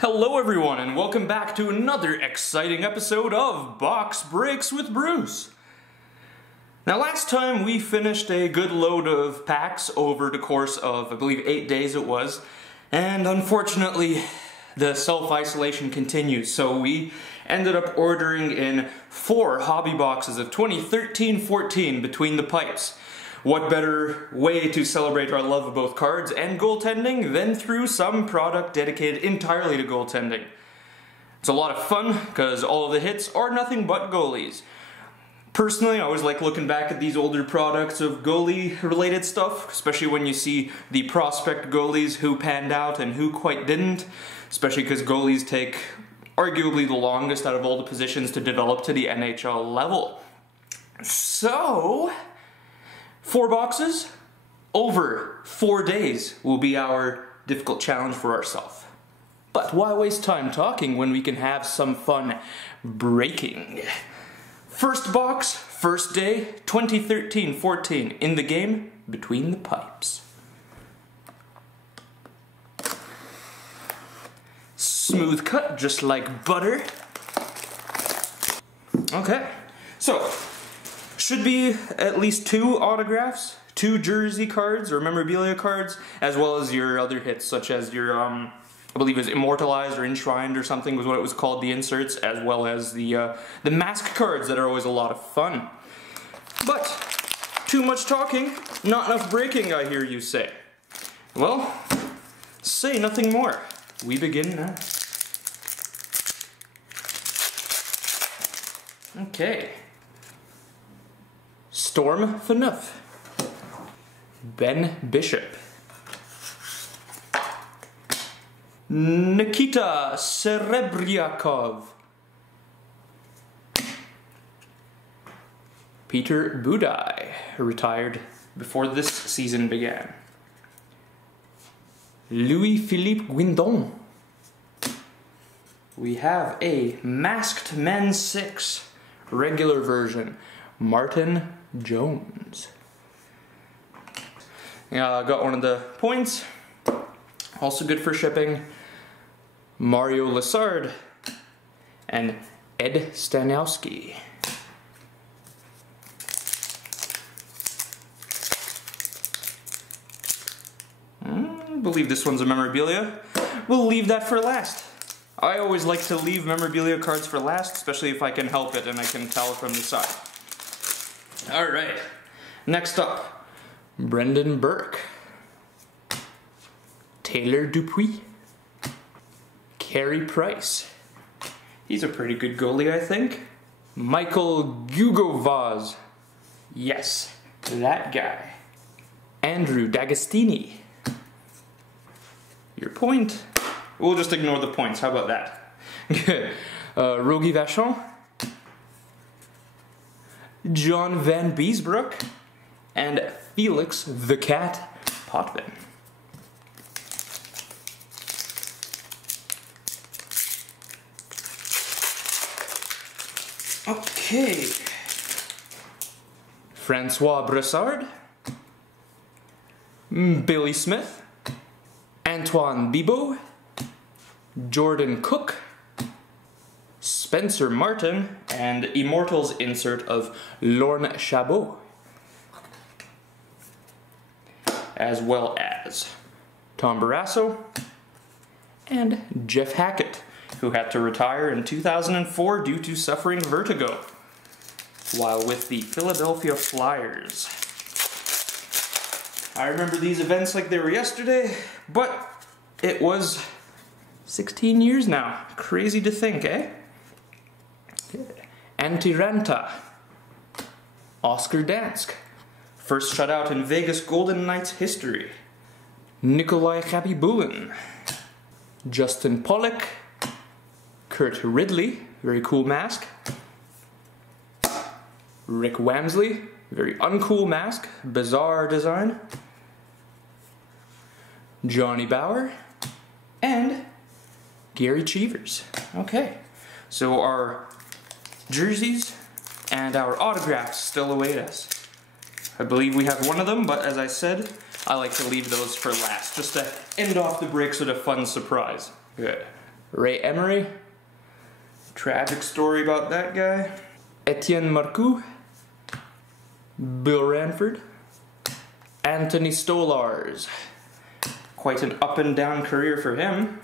Hello everyone and welcome back to another exciting episode of Box Breaks with Bruce. Now last time we finished a good load of packs over the course of I believe 8 days it was, and unfortunately the self-isolation continues, so we ended up ordering in 4 hobby boxes of 2013-14 Between the Pipes. What better way to celebrate our love of both cards and goaltending than through some product dedicated entirely to goaltending. It's a lot of fun because all of the hits are nothing but goalies. Personally, I always like looking back at these older products of goalie related stuff, especially when you see the prospect goalies who panned out and who quite didn't, especially because goalies take arguably the longest out of all the positions to develop to the NHL level. So 4 boxes over 4 days will be our difficult challenge for ourselves. But why waste time talking when we can have some fun breaking? First box, first day, 2013-14, in the game, Between the Pipes. Smooth cut, just like butter. Okay, so should be at least 2 autographs, 2 jersey cards or memorabilia cards, as well as your other hits, such as your, I believe it was immortalized or enshrined or something was what it was called, the inserts, as well as the mask cards that are always a lot of fun. But too much talking, not enough breaking, I hear you say. Well, say nothing more. We begin now. Okay. Storm Fanouf, Ben Bishop, Nikita Serebryakov, Peter Budaj, retired before this season began, Louis-Philippe Guindon. We have a Masked Men 6 regular version, Martin Jones. Got one of the points, also good for shipping, Mario Lessard and Ed Stanowski. I believe this one's a memorabilia. We'll leave that for last. I always like to leave memorabilia cards for last, especially if I can help it and I can tell from the side. Alright, next up, Brendan Burke, Taylor Dupuis, Carey Price, he's a pretty good goalie I think, Michael Gugovaz, yes, that guy, Andrew D'Agostini, your point, we'll just ignore the points, how about that? Good, Rogie Vachon, John Van Beesbrook, and Felix the Cat Potvin. Okay. Francois Brassard, Billy Smith, Antoine Bibeau, Jordan Cook, Spencer Martin, and Immortals insert of Lorne Chabot, as well as Tom Barrasso and Jeff Hackett, who had to retire in 2004 due to suffering vertigo while with the Philadelphia Flyers. I remember these events like they were yesterday, but it was 16 years now. Crazy to think, eh? Antti Ranta, Oscar Dansk, first shutout in Vegas Golden Knights history, Nikolai Khabibulin, Justin Pollock, Kurt Ridley, very cool mask, Rick Wamsley, very uncool mask, bizarre design, Johnny Bauer, and Gary Cheevers. Okay, so our jerseys and our autographs still await us. I believe we have one of them, but as I said, I like to leave those for last, just to end off the breaks with a fun surprise. Good. Ray Emery. Tragic story about that guy. Etienne Marcoux. Bill Ranford. Anthony Stolars. Quite an up and down career for him.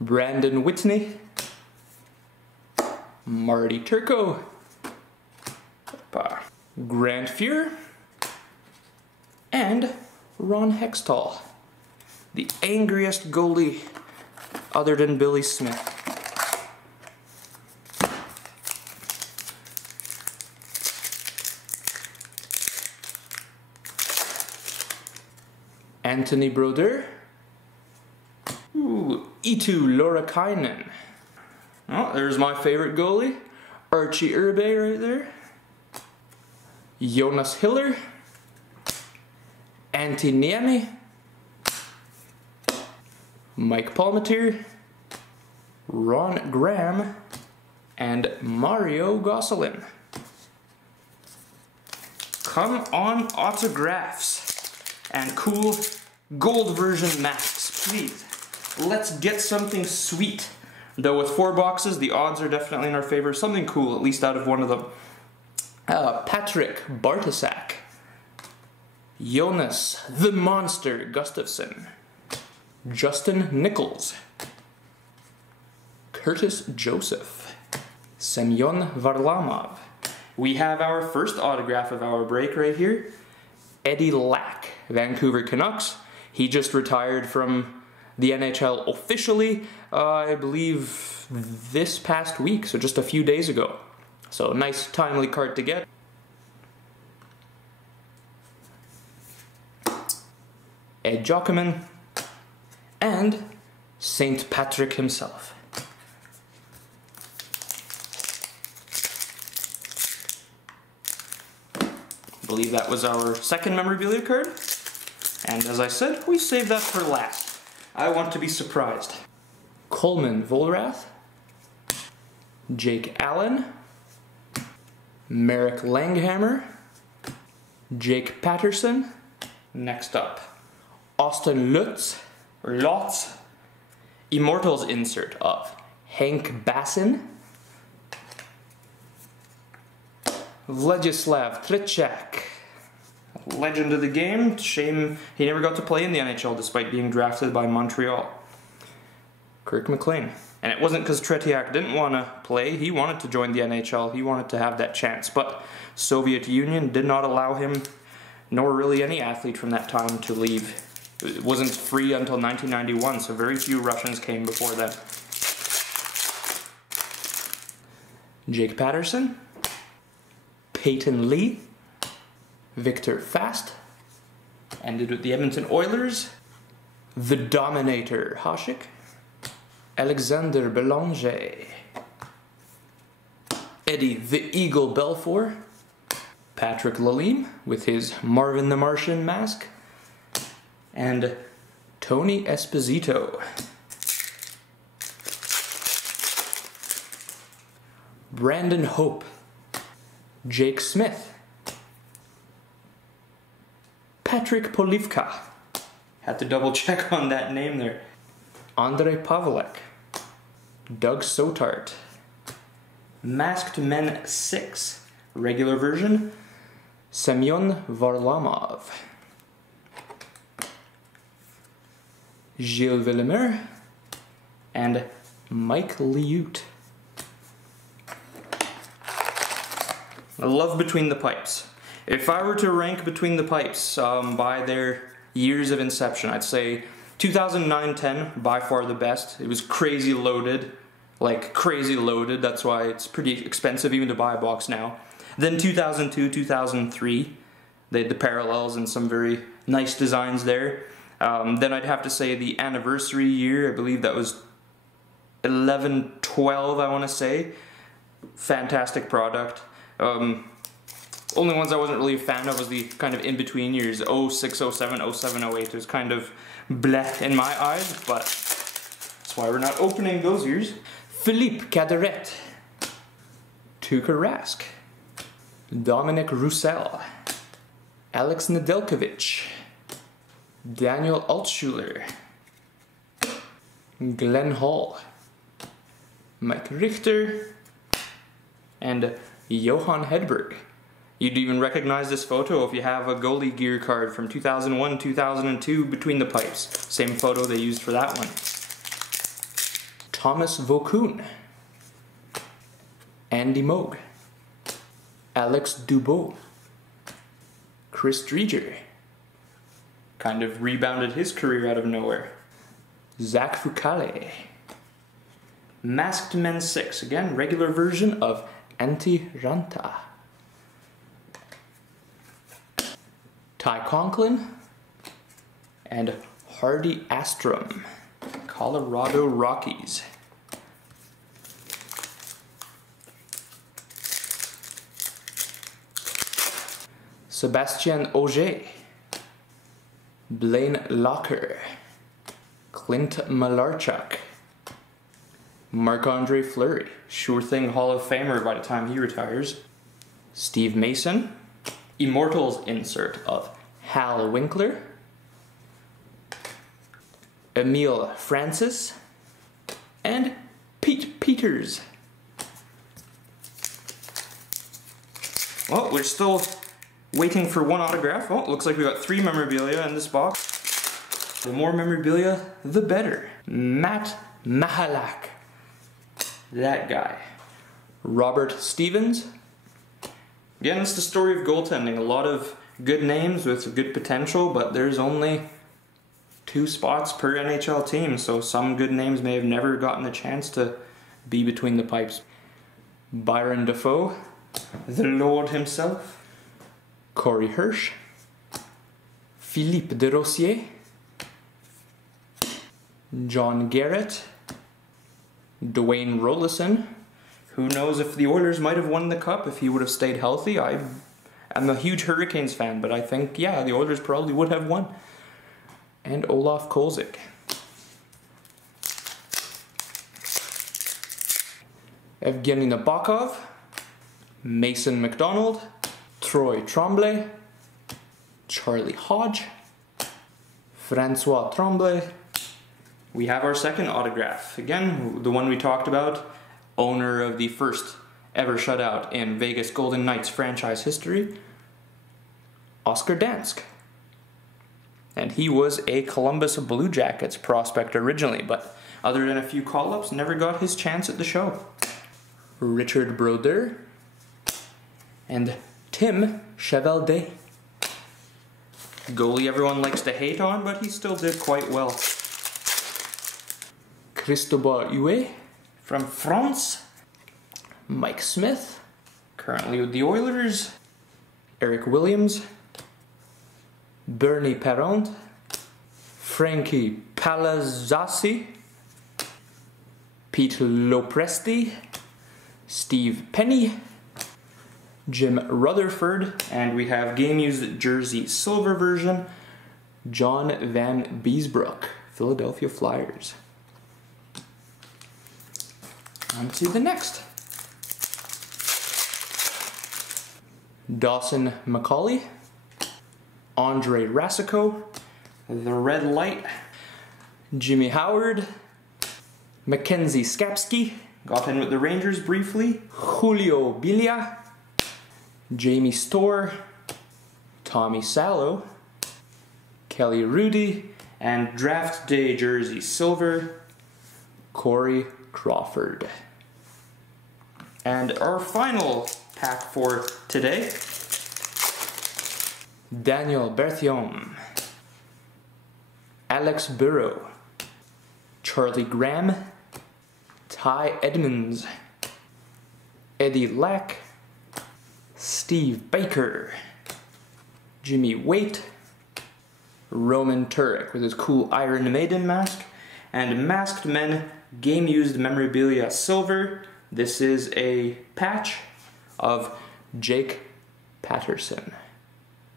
Brandon Whitney. Marty Turco. Grant Fuhr. And Ron Hextall. The angriest goalie other than Billy Smith. Anthony Brodeur. Ooh, Eetu Lorakainen. Oh, there's my favorite goalie. Archie Urbe right there. Jonas Hiller. Antti Niemi. Mike Palmateer. Ron Graham. And Mario Gosselin. Come on, autographs. And cool gold version masks, please. Let's get something sweet. Though with 4 boxes, the odds are definitely in our favor. Something cool, at least out of one of them. Patrick Bartosak. Jonas the Monster Gustafsson. Justin Nichols. Curtis Joseph. Semyon Varlamov. We have our first autograph of our break right here. Eddie Lack, Vancouver Canucks. He just retired from the NHL officially, I believe this past week, so just a few days ago. So nice timely card to get. Ed Jockerman and St. Patrick himself. I believe that was our second memorabilia card. And as I said, we saved that for last. I want to be surprised. Coleman Volrath. Jake Allen. Merrick Langhammer. Jake Patterson. Next up, Austin Lutz. Immortals insert of Hank Bassin. Vladislav Tricek. Legend of the game. Shame he never got to play in the NHL despite being drafted by Montreal. Kirk McLean. And it wasn't because Tretiak didn't want to play. He wanted to join the NHL. He wanted to have that chance. But Soviet Union did not allow him, nor really any athlete from that time, to leave. It wasn't free until 1991, so very few Russians came before that. Jake Patterson. Peyton Lee. Victor Fast. Ended with the Edmonton Oilers. The Dominator Hasek. Alexander Belanger. Eddie the Eagle Belfour. Patrick Lalime with his Marvin the Martian mask. And Tony Esposito. Brandon Hope. Jake Smith. Patrick Polivka. Had to double check on that name there. Andrei Pavelek. Doug Sotart. Masked Men 6. Regular version. Semyon Varlamov. Gilles Villemeur. And Mike Liute. I love Between the Pipes. If I were to rank Between the Pipes by their years of inception, I'd say 2009-10, by far the best. It was crazy loaded, like crazy loaded. That's why it's pretty expensive even to buy a box now. Then 2002, 2003, they had the parallels and some very nice designs there. Then I'd have to say the anniversary year, I believe that was 11-12, I want to say. Fantastic product. Only ones I wasn't really a fan of was the kind of in-between years, 06, 07, 07, 08. It was kind of bleh in my eyes, but that's why we're not opening those years. Philippe Caderet. Tuukka Rask. Dominic Roussel. Alex Nedeljkovic. Daniel Altschuler. Glenn Hall. Mike Richter, and Johan Hedberg. You'd even recognize this photo if you have a goalie gear card from 2001, 2002 between the pipes. Same photo they used for that one. Thomas Vokoun, Andy Moog, Alex Dubois, Chris Drieger, kind of rebounded his career out of nowhere. Zach Fucale. Masked Men 6, again, regular version of Antti Ranta. Ty Conklin and Hardy Astrom, Colorado Rockies. Sebastien Auger, Blaine Locker, Clint Malarchuk, Marc-Andre Fleury, sure thing Hall of Famer by the time he retires. Steve Mason, Immortals insert of Hal Winkler, Emile Francis, and Pete Peters. Well, we're still waiting for one autograph. Oh, looks like we got 3 memorabilia in this box. The more memorabilia, the better. Matt Mahalak, that guy. Robert Stevens. Again, it's the story of goaltending. A lot of good names with good potential, but there's only 2 spots per NHL team, so some good names may have never gotten a chance to be between the pipes. Byron Dafoe, the Lord himself. Corey Hirsch, Philippe Desrosiers, John Garrett, Dwayne Rollison. Who knows if the Oilers might have won the cup if he would have stayed healthy. I'm a huge Hurricanes fan, but I think, yeah, the Oilers probably would have won. And Olaf Kolzig. Evgeny Nabokov, Mason McDonald, Troy Tremblay, Charlie Hodge, Francois Tremblay. We have our second autograph. Again, the one we talked about, owner of the first ever shutout in Vegas Golden Knights franchise history, Oscar Dansk. And he was a Columbus Blue Jackets prospect originally, but other than a few call-ups, never got his chance at the show. Richard Brodeur and Tim Cheveldae. Goalie everyone likes to hate on, but he still did quite well. Cristobal Huet from France. Mike Smith, currently with the Oilers. Eric Williams. Bernie Parent. Frankie Palazzasi. Pete Lopresti. Steve Penny. Jim Rutherford, and we have game used jersey silver version, John Van Beesbrook, Philadelphia Flyers. On to the next. Dawson McCauley, Andre Rasico, The Red Light, Jimmy Howard, Mackenzie Skapski, got in with the Rangers briefly, Julio Bilia, Jamie Storr, Tommy Sallow, Kelly Rudy, and draft day jersey silver, Corey Crawford. And our final pack for today, Daniel Berthiaume, Alex Burrow, Charlie Graham, Ty Edmonds, Eddie Lack, Steve Baker, Jimmy Waite, Roman Turek with his cool Iron Maiden mask, and Masked Men game used memorabilia silver. This is a patch of Jake Patterson.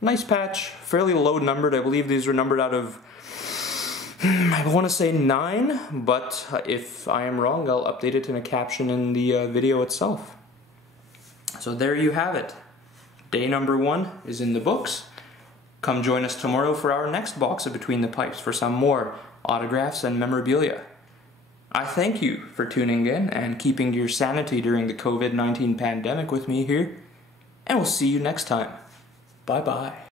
Nice patch, fairly low numbered. I believe these were numbered out of, I want to say 9, but if I am wrong, I'll update it in a caption in the video itself. So there you have it. Day number 1 is in the books. Come join us tomorrow for our next box of Between the Pipes for some more autographs and memorabilia. I thank you for tuning in and keeping your sanity during the COVID-19 pandemic with me here, and we'll see you next time. Bye-bye.